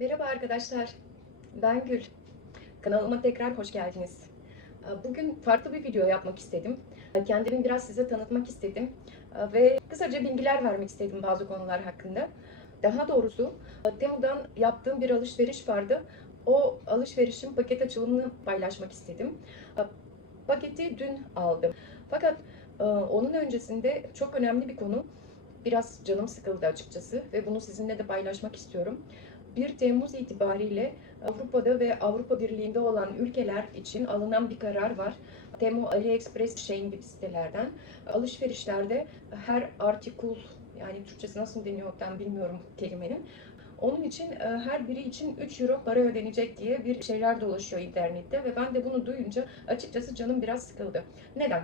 Merhaba arkadaşlar, ben Gül. Kanalıma tekrar hoş geldiniz. Bugün farklı bir video yapmak istedim. Kendimi biraz size tanıtmak istedim ve kısaca bilgiler vermek istedim bazı konular hakkında. Daha doğrusu Temu'dan yaptığım bir alışveriş vardı. O alışverişin paket açılımını paylaşmak istedim. Paketi dün aldım. Fakat onun öncesinde çok önemli bir konu. Biraz canım sıkıldı açıkçası ve bunu sizinle de paylaşmak istiyorum. 1 Temmuz itibariyle Avrupa'da ve Avrupa Birliği'nde olan ülkeler için alınan bir karar var. Temu, AliExpress, Shein gibi sitelerden alışverişlerde her artikul, yani Türkçesi nasıl deniyor ben bilmiyorum kelimenin. Onun için her biri için 3 euro para ödenecek diye bir şeyler dolaşıyor internette ve ben de bunu duyunca açıkçası canım biraz sıkıldı. Neden?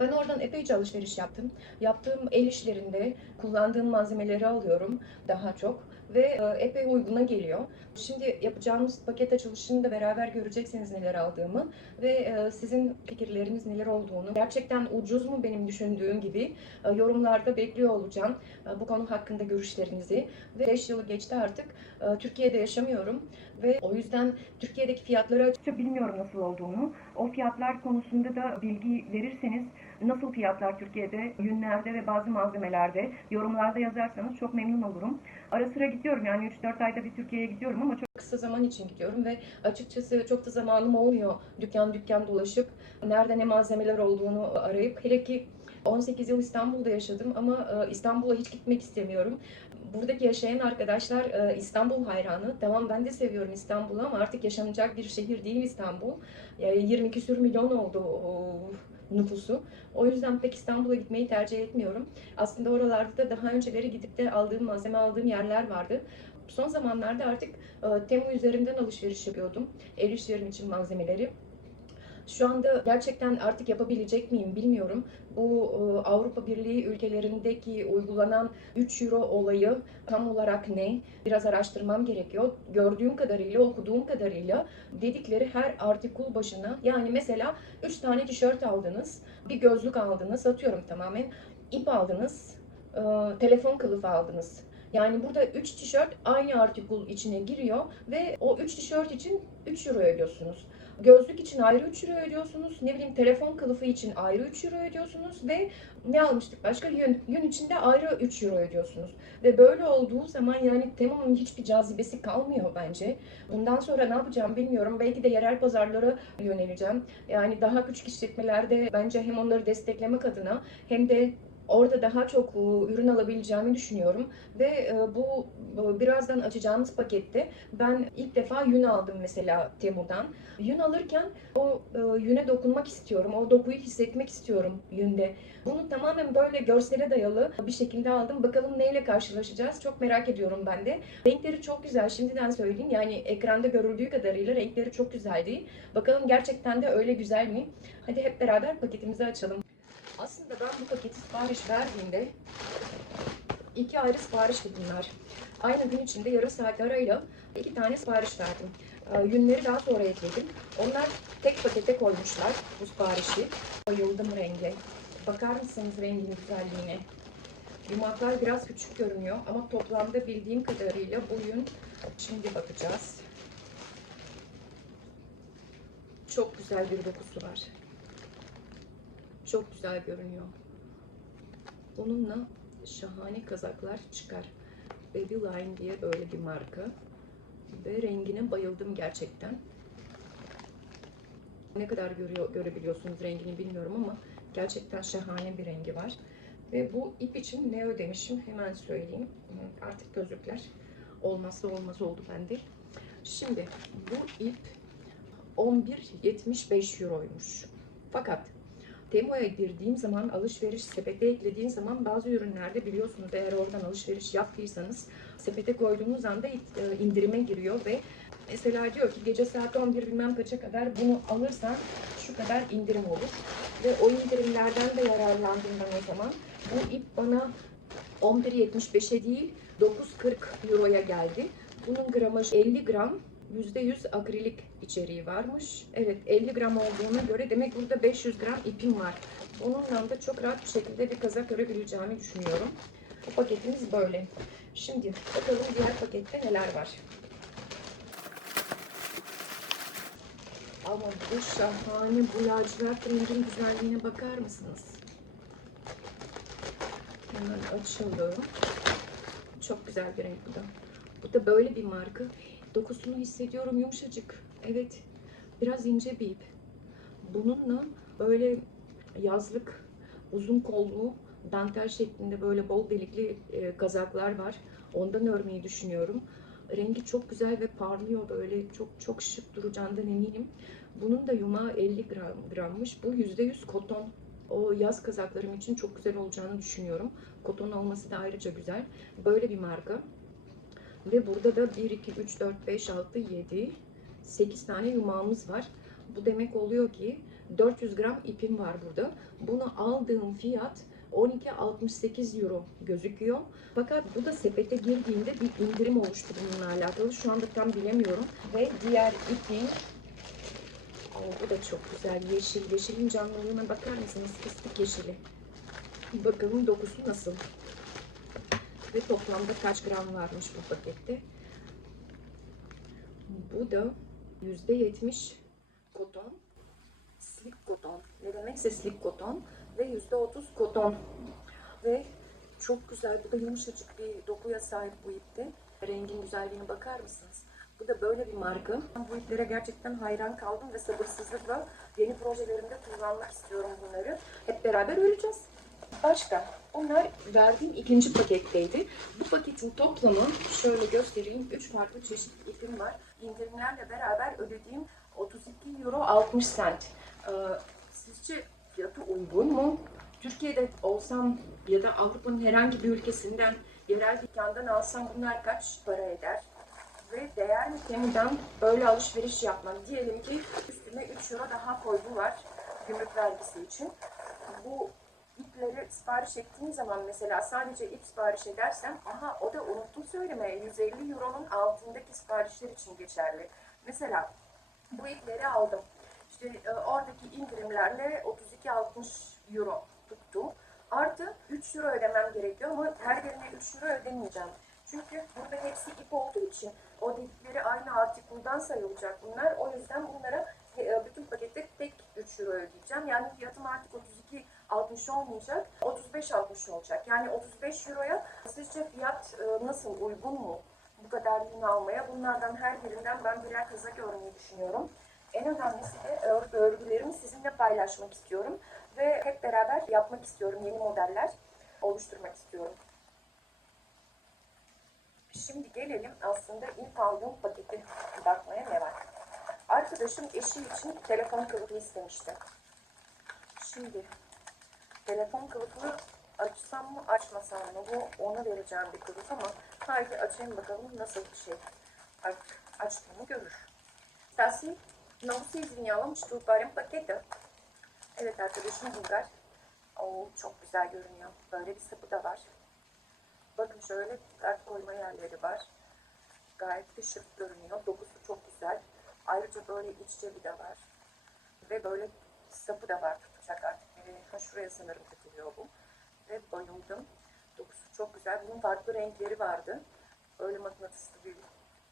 Ben oradan epeyce alışveriş yaptım. Yaptığım el işlerinde kullandığım malzemeleri alıyorum daha çok ve epey uyguna geliyor. Şimdi yapacağımız paket açılışını da beraber göreceksiniz neler aldığımı ve sizin fikirleriniz neler olduğunu. Gerçekten ucuz mu benim düşündüğüm gibi yorumlarda bekliyor olacağım bu konu hakkında görüşlerinizi. Ve 5 yılı geçti artık. Türkiye'de yaşamıyorum ve o yüzden Türkiye'deki fiyatları açıkça bilmiyorum nasıl olduğunu. O fiyatlar konusunda da bilgi verirseniz, nasıl fiyatlar Türkiye'de, yünlerde ve bazı malzemelerde yorumlarda yazarsanız çok memnun olurum. Ara sıra gidiyorum, yani 3-4 ayda bir Türkiye'ye gidiyorum ama çok kısa zaman için gidiyorum ve açıkçası çok da zamanım olmuyor dükkan dükkan dolaşıp nerede ne malzemeler olduğunu arayıp. Hele ki 18 yıl İstanbul'da yaşadım ama İstanbul'a hiç gitmek istemiyorum. Buradaki yaşayan arkadaşlar İstanbul hayranı. Tamam, ben de seviyorum İstanbul'u ama artık yaşanacak bir şehir değil İstanbul. 20 küsür milyon oldu nüfusu. O yüzden pek İstanbul'a gitmeyi tercih etmiyorum. Aslında oralarda da daha önceleri gidip de aldığım malzeme aldığım yerler vardı. Son zamanlarda artık Temu üzerinden alışveriş yapıyordum. El işlerim için malzemeleri. Şu anda gerçekten artık yapabilecek miyim bilmiyorum. Bu Avrupa Birliği ülkelerindeki uygulanan 3 euro olayı tam olarak ne? Biraz araştırmam gerekiyor. Gördüğüm kadarıyla, okuduğum kadarıyla dedikleri her artikul başına, yani mesela 3 tane tişört aldınız, bir gözlük aldınız, atıyorum tamamen, ip aldınız, telefon kılıfı aldınız. Yani burada 3 tişört aynı artikul içine giriyor ve o 3 tişört için 3 euro ödüyorsunuz. Gözlük için ayrı 3 euro ödüyorsunuz. Ne bileyim, telefon kılıfı için ayrı 3 euro ödüyorsunuz ve ne almıştık başka? Yün için de ayrı 3 euro ödüyorsunuz. Ve böyle olduğu zaman yani Temu'nun hiçbir cazibesi kalmıyor bence. Bundan sonra ne yapacağım bilmiyorum. Belki de yerel pazarlara yöneleceğim. Yani daha küçük işletmelerde bence hem onları desteklemek adına hem de orada daha çok ürün alabileceğimi düşünüyorum. Ve bu birazdan açacağımız pakette ben ilk defa yün aldım mesela Temu'dan. Yün alırken o yüne dokunmak istiyorum. O dokuyu hissetmek istiyorum yünde. Bunu tamamen böyle görsele dayalı bir şekilde aldım. Bakalım neyle karşılaşacağız. Çok merak ediyorum ben de. Renkleri çok güzel. Şimdiden söyleyeyim. Yani ekranda görüldüğü kadarıyla renkleri çok güzeldi. Bakalım gerçekten de öyle güzel mi? Hadi hep beraber paketimizi açalım. Aslında ben bu paketi sipariş verdiğimde 2 ayrı siparişti bunlar. Aynı gün içinde yarım saat arayla 2 tane sipariş verdim. Yünleri daha sonra ekledim. Onlar tek pakete koymuşlar bu siparişi. Bayıldım renge. Bakar mısınız rengin güzelliğine? Yumaklar biraz küçük görünüyor ama toplamda bildiğim kadarıyla bu yün, şimdi bakacağız. Çok güzel bir dokusu var. Çok güzel görünüyor. Bununla şahane kazaklar çıkar. Babyline diye böyle bir marka. Ve rengine bayıldım gerçekten. Ne kadar görebiliyorsunuz rengini bilmiyorum ama gerçekten şahane bir rengi var. Ve bu ip için ne ödemişim hemen söyleyeyim. Artık gözlükler olmazsa olmaz oldu bende. Şimdi bu ip 11,75 euroymuş. Fakat Temu'ya girdiğim zaman, alışveriş sepete eklediğin zaman bazı ürünlerde biliyorsunuz, eğer oradan alışveriş yaptıysanız sepete koyduğunuz anda indirime giriyor ve mesela diyor ki gece saat 11 bilmem kaça kadar bunu alırsan şu kadar indirim olur. Ve o indirimlerden de yararlandım ben o zaman. Bu ip bana 11,75'e değil 9,40 euroya geldi. Bunun gramajı 50 gram. %100 akrilik içeriği varmış. Evet, 50 gram olduğuna göre demek burada 500 gram ipim var. Onunla da çok rahat bir şekilde bir kazak örebileceğimi düşünüyorum. Bu paketimiz böyle. Şimdi bakalım diğer pakette neler var. Ama bu şahane, bu lacivert rengin güzelliğine bakar mısınız? Hemen açıldı. Çok güzel bir renk bu da. Bu da böyle bir marka. Dokusunu hissediyorum, yumuşacık. Evet, biraz ince bir ip. Bununla böyle yazlık, uzun kollu, dantel şeklinde böyle bol delikli kazaklar var. Ondan örmeyi düşünüyorum. Rengi çok güzel ve parlıyor, böyle çok çok şık duracağından eminim. Bunun da yumağı 50 grammış. Bu %100 koton. O yaz kazaklarım için çok güzel olacağını düşünüyorum. Koton olması da ayrıca güzel. Böyle bir marka. Ve burada da 1, 2, 3, 4, 5, 6, 7, 8 tane yumağımız var. Bu demek oluyor ki 400 gram ipim var burada. Bunu aldığım fiyat 12,68 euro gözüküyor. Fakat bu da sepete girdiğinde bir indirim oluştu bununla alakalı. Şu anda tam bilemiyorum. Ve diğer ipim, bu da çok güzel. Yeşil. Yeşilin canlılığına bakar mısınız? Fıstık yeşili. Bakalım dokusu nasıl? Ve toplamda kaç gram varmış bu pakette? Bu da %70 koton, slip koton. Ne demekse slip koton ve %30 koton. Ve çok güzel, bu da yumuşacık bir dokuya sahip bu ipte. Rengin güzelliğine bakar mısınız? Bu da böyle bir marka. Ben bu iplere gerçekten hayran kaldım ve sabırsızlıkla yeni projelerimde kullanmak istiyorum bunları. Hep beraber öreceğiz. Başka, bunlar verdiğim ikinci paketteydi. Bu paketin toplamı şöyle göstereyim. 3 farklı çeşit ipim var. İndirimlerle beraber ödediğim 32 euro 60 cent. Sizce fiyatı uygun mu? Türkiye'de olsam ya da Avrupa'nın herhangi bir ülkesinden yerel dükkandan alsam bunlar kaç para eder? Ve değer mi Temu'dan böyle alışveriş yapmak? Diyelim ki üstüne 3 euro daha koydular gümrük vergisi için. Bu ipleri sipariş ettiğim zaman mesela sadece ip sipariş edersem, aha o da unuttum söylemeye, 150 euronun altındaki siparişler için geçerli. Mesela bu ipleri aldım. İşte oradaki indirimlerle 32,60 euro tuttu. Artı 3 euro ödemem gerekiyor ama her birine 3 euro ödemeyeceğim. Çünkü burada hepsi ip olduğu için o dedikleri aynı artikuldan sayılacak bunlar. O yüzden bunlara bütün pakette tek 3 euro ödeyeceğim. Yani fiyatım artık 32,60 olmayacak, 35,60 olacak. Yani 35 euroya sizce fiyat nasıl, uygun mu? Bu kadar yün almaya. Bunlardan her birinden ben birer kazak örmeyi düşünüyorum. En önemlisi de örgülerimi sizinle paylaşmak istiyorum. Ve hep beraber yapmak istiyorum. Yeni modeller oluşturmak istiyorum. Şimdi gelelim aslında ilk aldığım paketi bakmaya ne var. Arkadaşım eşi için telefon kılıfı istemişti. Şimdi telefon kılıfını açsam mı açmasam mı, bu ona vereceğim bir kılıf ama haydi açayım bakalım nasıl bir şey. Artık açtığımı görür. Stasi, много се извинявам, ще отварям пакета. Evet arkadaşım Bulgar. Oo, çok güzel görünüyor. Böyle bir sapı da var. Bakın şöyle kart koyma yerleri var. Gayet de şık görünüyor. Dokusu çok güzel. Ayrıca böyle iç cebi de var. Ve böyle sapı da var, tutacak artık. Şuraya sanırım takılıyor bu. Ve bayıldım. Dokusu çok güzel. Bunun farklı renkleri vardı. Öyle mıknatıslı bir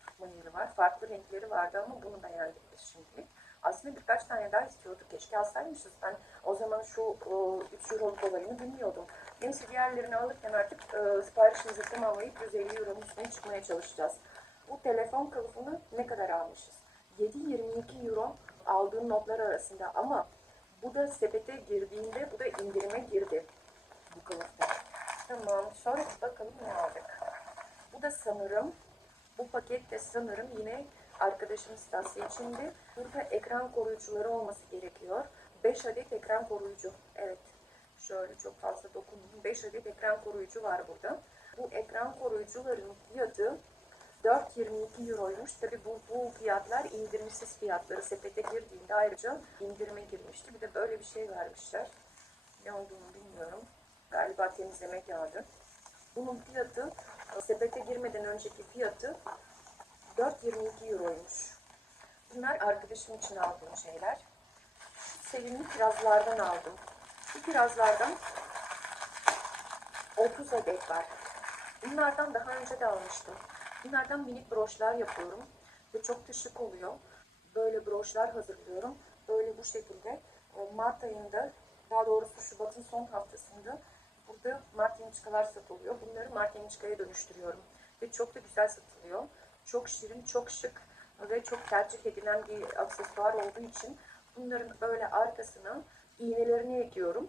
tutma yeri var. Farklı renkleri vardı ama bunu beğendik biz şimdi. Aslında birkaç tane daha istiyorduk. Keşke alsaymışız. Ben o zaman şu 3 euroluk olayını bilmiyordum. Neyse diğerlerini alırken artık siparişimizi tamamlayıp 150 euronun üstüne çıkmaya çalışacağız. Bu telefon kılıfını ne kadar almışız? 7,22 euro aldığım notlar arasında ama bu da sepete girdiğinde bu da indirime girdi bu kılıfta. Tamam, sonra bakalım ne aldık. Bu da sanırım, bu paket de sanırım yine arkadaşım Stasya içindi. Burada ekran koruyucuları olması gerekiyor. 5 adet ekran koruyucu. Evet, şöyle çok fazla dokunmayayım. 5 adet ekran koruyucu var burada. Bu ekran koruyucuların fiyatı 4,22 euroymuş. Tabi bu fiyatlar indirimsiz fiyatları. Sepete girdiğinde ayrıca indirime girmişti. Bir de böyle bir şey vermişler. Ne olduğunu bilmiyorum. Galiba temizleme kağıdı. Bunun fiyatı, sepete girmeden önceki fiyatı 4,22 euroymuş. Bunlar arkadaşım için aldığım şeyler. Sevimli kirazlardan aldım. Bu kirazlardan 30 adet var. Bunlardan daha önce de almıştım. Bunlardan minik broşlar yapıyorum ve çok da şık oluyor. böyle broşlar hazırlıyorum. Böyle bu şekilde Mart ayında, daha doğrusu Şubat'ın son haftasında burada martiniçkalar satılıyor. Bunları martiniçkaya dönüştürüyorum. Ve çok da güzel satılıyor. Çok şirin, çok şık ve çok tercih edilen bir aksesuar olduğu için bunların böyle arkasına iğnelerini ekliyorum.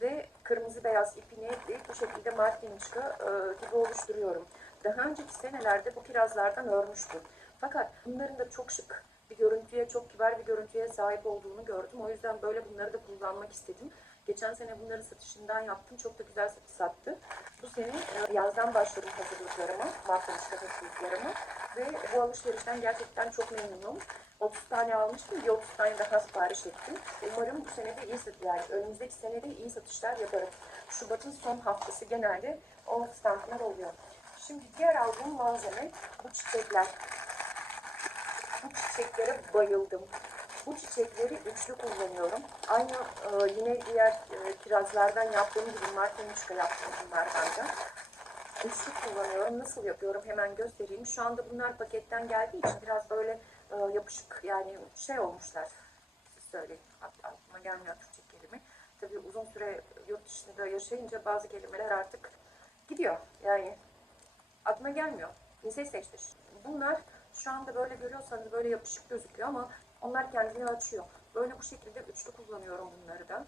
Ve kırmızı beyaz ipini ekleyip bu şekilde martiniçka gibi oluşturuyorum. Daha önceki senelerde bu kirazlardan örmüştüm. Fakat bunların da çok şık bir görüntüye, çok kibar bir görüntüye sahip olduğunu gördüm. O yüzden böyle bunları da kullanmak istedim. Geçen sene bunların satışından yaptım. Çok da güzel sattı. Bu sene yazdan başladım hazırlıklarıma, martiniçka hazırlıklarıma. Ve bu alışverişten gerçekten çok memnunum. 30 tane almıştım, bir 30 tane daha sipariş ettim. Umarım bu sene de iyi yani önümüzdeki sene de iyi satışlar yaparım. Şubat'ın son haftası genelde o standlar oluyor. Şimdi diğer aldığım malzeme bu çiçekler. Bu çiçeklere bayıldım. Bu çiçekleri üçlü kullanıyorum. Aynı yine diğer kirazlardan yaptığım gibi martiniçka yaptım bunlardan da. Üçlü kullanıyorum. Nasıl yapıyorum hemen göstereyim. Şu anda bunlar paketten geldiği için biraz böyle yapışık, yani şey olmuşlar. Siz söyleyin. Aklıma gelmiyor Türkçe kelime. Tabii uzun süre yurt dışında yaşayınca bazı kelimeler artık gidiyor. Yani aklıma gelmiyor. Ses seçtir. Bunlar şu anda böyle görüyorsanız böyle yapışık gözüküyor ama onlar kendini açıyor. Böyle bu şekilde üçlü kullanıyorum bunları da.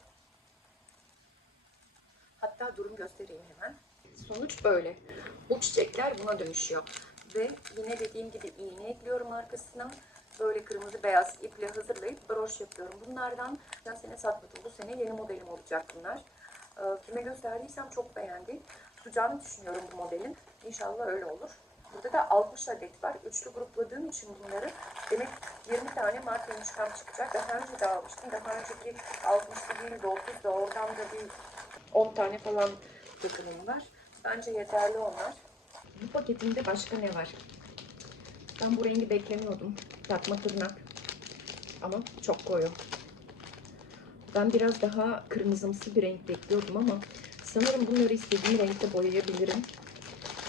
Hatta durum göstereyim hemen. Sonuç böyle. Bu çiçekler buna dönüşüyor. Ve yine dediğim gibi iğne ekliyorum arkasına. Böyle kırmızı beyaz iple hazırlayıp broş yapıyorum. Bunlardan geçen sene satmadım. Bu sene yeni modelim olacak bunlar. Kime gösterdiysem çok beğendi. Tutacağını düşünüyorum bu modelin. İnşallah öyle olur. Burada da 60 adet var. Üçlü grupladığım için bunları demek 20 tane martiniçkam çıkacak. Daha önce de almıştım. Daha önceki 60'lı değil de 30'da, oradan da bir 10 tane falan takımım var. Bence yeterli onlar. Bu paketimde başka ne var? Ben bu rengi beklemiyordum. Takma tırnak. Ama çok koyu. Ben biraz daha kırmızımsı bir renk bekliyordum ama sanırım bunları istediğim renkte boyayabilirim.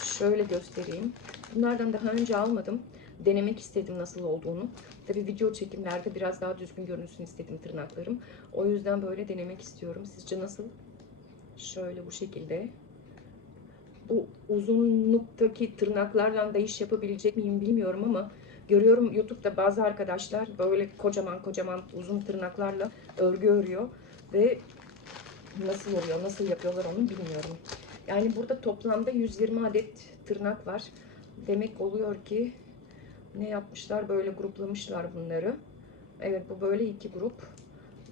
Şöyle göstereyim. Bunlardan daha önce almadım. Denemek istedim nasıl olduğunu. Tabii video çekimlerde biraz daha düzgün görünsün istedim tırnaklarım. O yüzden böyle denemek istiyorum. Sizce nasıl? Şöyle bu şekilde. Bu uzunluktaki tırnaklarla da iş yapabilecek miyim bilmiyorum ama görüyorum YouTube'da bazı arkadaşlar böyle kocaman kocaman uzun tırnaklarla örgü örüyor ve nasıl oluyor, nasıl yapıyorlar onu bilmiyorum. Yani burada toplamda 120 adet tırnak var. Demek oluyor ki ne yapmışlar? Böyle gruplamışlar bunları. Evet, bu böyle iki grup.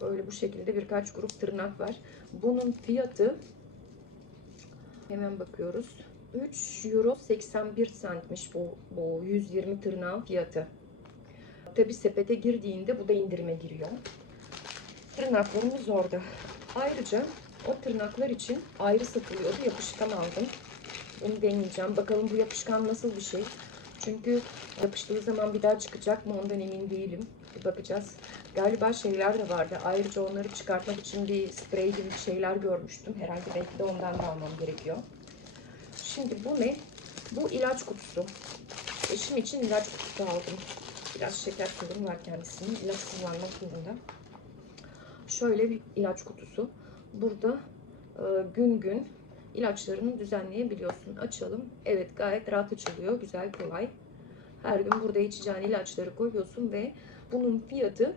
Böyle bu şekilde birkaç grup tırnak var. Bunun fiyatı hemen bakıyoruz. 3 euro 81 centmiş bu 120 tırnağın fiyatı. Tabi sepete girdiğinde bu da indirime giriyor. Tırnaklarımız orada. Ayrıca o tırnaklar için ayrı satılıyordu. Yapışkan aldım. Bunu deneyeceğim. Bakalım bu yapışkan nasıl bir şey. Çünkü yapıştığı zaman bir daha çıkacak mı ondan emin değilim. Bir bakacağız. Galiba şeyler de vardı. Ayrıca onları çıkartmak için bir sprey gibi bir şeyler görmüştüm. Herhalde belki de ondan da almam gerekiyor. Şimdi bu ne? Bu ilaç kutusu. Eşim için ilaç kutusu aldım. Biraz şeker sorunu var kendisinin. İlaç kullanmak zorunda. Şöyle bir ilaç kutusu. Burada gün gün ilaçlarını düzenleyebiliyorsun. Açalım. Evet, gayet rahat açılıyor. Güzel, kolay. Her gün burada içeceğin ilaçları koyuyorsun ve bunun fiyatı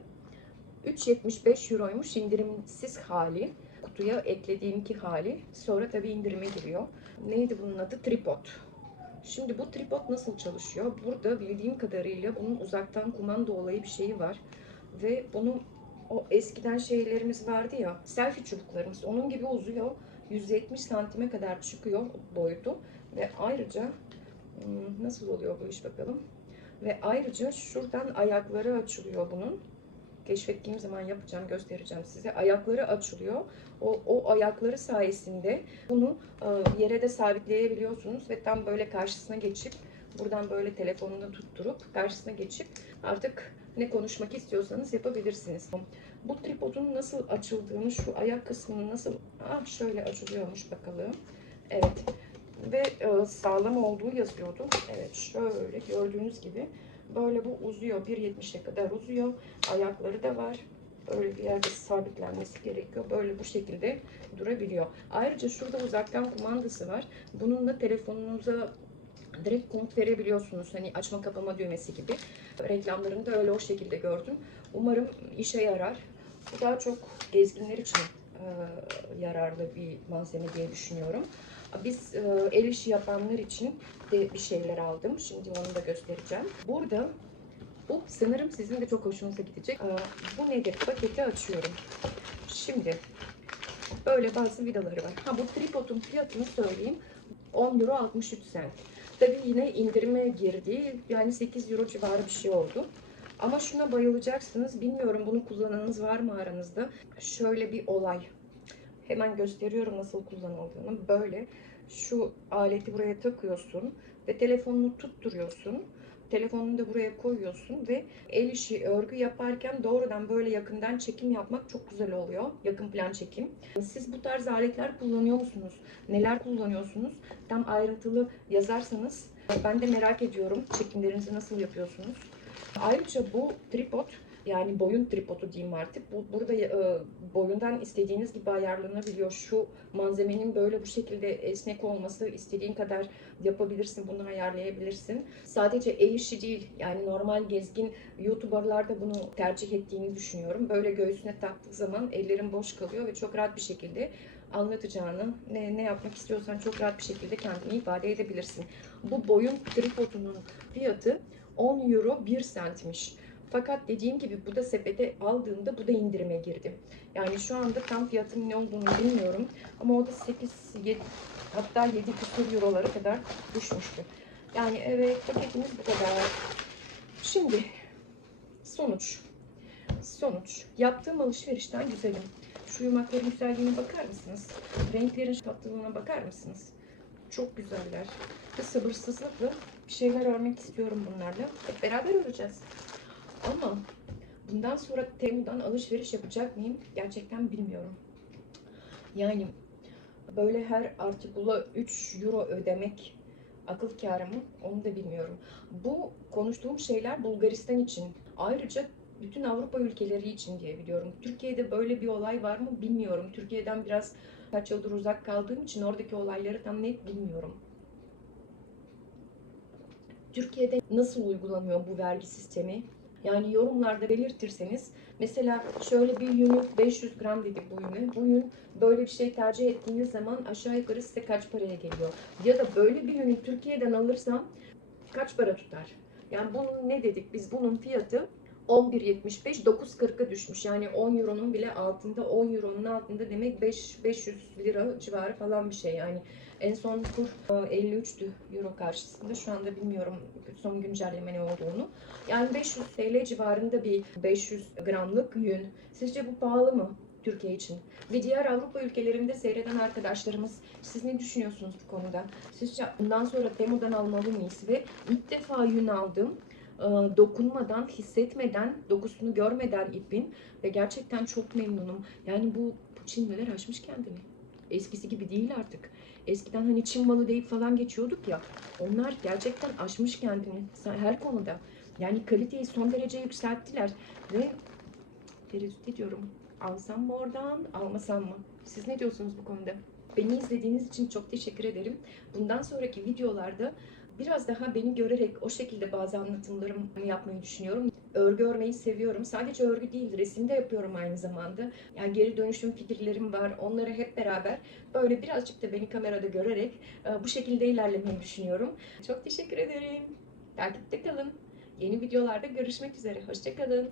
3,75 euroymuş indirimsiz hali. Kutuya eklediğimki hali. Sonra tabii indirime giriyor. Neydi bunun adı? Tripod. Şimdi bu tripod nasıl çalışıyor? Burada bildiğim kadarıyla bunun uzaktan kumanda olayı bir şeyi var. Ve bunun o eskiden şeylerimiz vardı ya, selfie çubuklarımız, onun gibi uzuyor. 170 santime kadar çıkıyor boyutu. Ve ayrıca nasıl oluyor bu iş bakalım. Ve ayrıca şuradan ayakları açılıyor bunun. Keşfettiğim zaman yapacağım, göstereceğim size. Ayakları açılıyor. O ayakları sayesinde bunu yere de sabitleyebiliyorsunuz ve tam böyle karşısına geçip buradan böyle telefonunu tutturup karşısına geçip artık ne konuşmak istiyorsanız yapabilirsiniz. Bu tripodun nasıl açıldığını, şu ayak kısmını nasıl şöyle açılıyormuş bakalım. Evet. Ve sağlam olduğu yazıyordu. Evet, şöyle gördüğünüz gibi Böyle bu uzuyor. 1.70'e kadar uzuyor. Ayakları da var. Böyle bir yerde sabitlenmesi gerekiyor. Böyle bu şekilde durabiliyor. Ayrıca şurada uzaktan kumandası var. Bununla telefonunuza direkt komut verebiliyorsunuz. Hani açma kapama düğmesi gibi. Reklamlarını da öyle o şekilde gördüm. Umarım işe yarar. Bu daha çok gezginler için yararlı bir malzeme diye düşünüyorum. Biz el işi yapanlar için de bir şeyler aldım. Şimdi onu da göstereceğim. Burada bu sanırım sizin de çok hoşunuza gidecek. Bu nedir? Paketi açıyorum. Şimdi böyle bazı vidaları var. Ha, bu tripodun fiyatını söyleyeyim. 10 euro 63 cent. Tabii yine indirime girdi. Yani 8 euro civarı bir şey oldu. Ama şuna bayılacaksınız. Bilmiyorum, bunu kullananınız var mı aranızda? Şöyle bir olay. Hemen gösteriyorum nasıl kullanıldığını. Böyle şu aleti buraya takıyorsun ve telefonunu tutturuyorsun. Telefonunu da buraya koyuyorsun ve el işi örgü yaparken doğrudan böyle yakından çekim yapmak çok güzel oluyor. Yakın plan çekim. Siz bu tarz aletler kullanıyor musunuz? Neler kullanıyorsunuz? Tam ayrıntılı yazarsanız ben de merak ediyorum. Çekimlerinizi nasıl yapıyorsunuz? Ayrıca bu tripod, yani boyun tripodu diyeyim artık. Burada boyundan istediğiniz gibi ayarlanabiliyor. Şu malzemenin böyle bu şekilde esnek olması, istediğin kadar yapabilirsin, bunu ayarlayabilirsin. Sadece el işi değil, yani normal gezgin YouTuber'lar da bunu tercih ettiğini düşünüyorum. Böyle göğsüne taktığı zaman ellerin boş kalıyor ve çok rahat bir şekilde anlatacağını, ne yapmak istiyorsan çok rahat bir şekilde kendini ifade edebilirsin. Bu boyun tripodunun fiyatı 10 euro 1 centmiş. Fakat dediğim gibi bu da sepete aldığımda bu da indirime girdi. Yani şu anda tam fiyatının ne olduğunu bilmiyorum. Ama o da 8, 7, hatta 7 küsur eurolara kadar düşmüştü. Yani evet, paketimiz bu kadar. Şimdi sonuç. Sonuç. Yaptığım alışverişten güzelim. Şu yumakların güzelliğine bakar mısınız? Renklerin tatlılığına bakar mısınız? Çok güzeller. Ve sabırsızlıkla bir şeyler örmek istiyorum bunlarla. Hep beraber öreceğiz. Ama bundan sonra Temu'dan alışveriş yapacak mıyım? Gerçekten bilmiyorum. Yani böyle her artikula 3 euro ödemek akıl kârı mı? Onu da bilmiyorum. Bu konuştuğum şeyler Bulgaristan için. Ayrıca bütün Avrupa ülkeleri için diye biliyorum. Türkiye'de böyle bir olay var mı bilmiyorum. Türkiye'den biraz kaç yıldır uzak kaldığım için oradaki olayları tam net bilmiyorum. Türkiye'de nasıl uygulanıyor bu vergi sistemi? Yani yorumlarda belirtirseniz, mesela şöyle bir yünü 500 gram dedik bu yünü. Bu yün böyle bir şey tercih ettiğiniz zaman aşağı yukarı size kaç paraya geliyor? Ya da böyle bir yünü Türkiye'den alırsam kaç para tutar? Yani bunun ne dedik? Biz bunun fiyatı 11.75, 9.40'a düşmüş. Yani 10 euronun bile altında, 10 euronun altında demek 500 lira civarı falan bir şey. Yani en son kur 53'tü euro karşısında. Şu anda bilmiyorum son güncelleme ne olduğunu. Yani 500 TL civarında bir 500 gramlık yün. Sizce bu pahalı mı Türkiye için? Ve diğer Avrupa ülkelerinde seyreden arkadaşlarımız, siz ne düşünüyorsunuz bu konuda? Sizce bundan sonra Temu'dan almalı mıyız? Ve ilk defa yün aldım. Dokunmadan, hissetmeden, dokusunu görmeden ipin ve gerçekten çok memnunum. Yani bu Çinliler aşmış kendini. Eskisi gibi değil artık. Eskiden hani Çin malı deyip falan geçiyorduk ya. Onlar gerçekten aşmış kendini her konuda. Yani kaliteyi son derece yükselttiler ve tereddüt ediyorum. Alsam mı oradan, almasam mı? Siz ne diyorsunuz bu konuda? Beni izlediğiniz için çok teşekkür ederim. Bundan sonraki videolarda biraz daha beni görerek o şekilde bazı anlatımlarımı yapmayı düşünüyorum. Örgü örmeyi seviyorum. Sadece örgü değil, resim de yapıyorum aynı zamanda. Yani geri dönüşüm fikirlerim var. Onları hep beraber böyle birazcık da beni kamerada görerek bu şekilde ilerlemeyi düşünüyorum. Çok teşekkür ederim. Takipte kalın. Yeni videolarda görüşmek üzere. Hoşça kalın.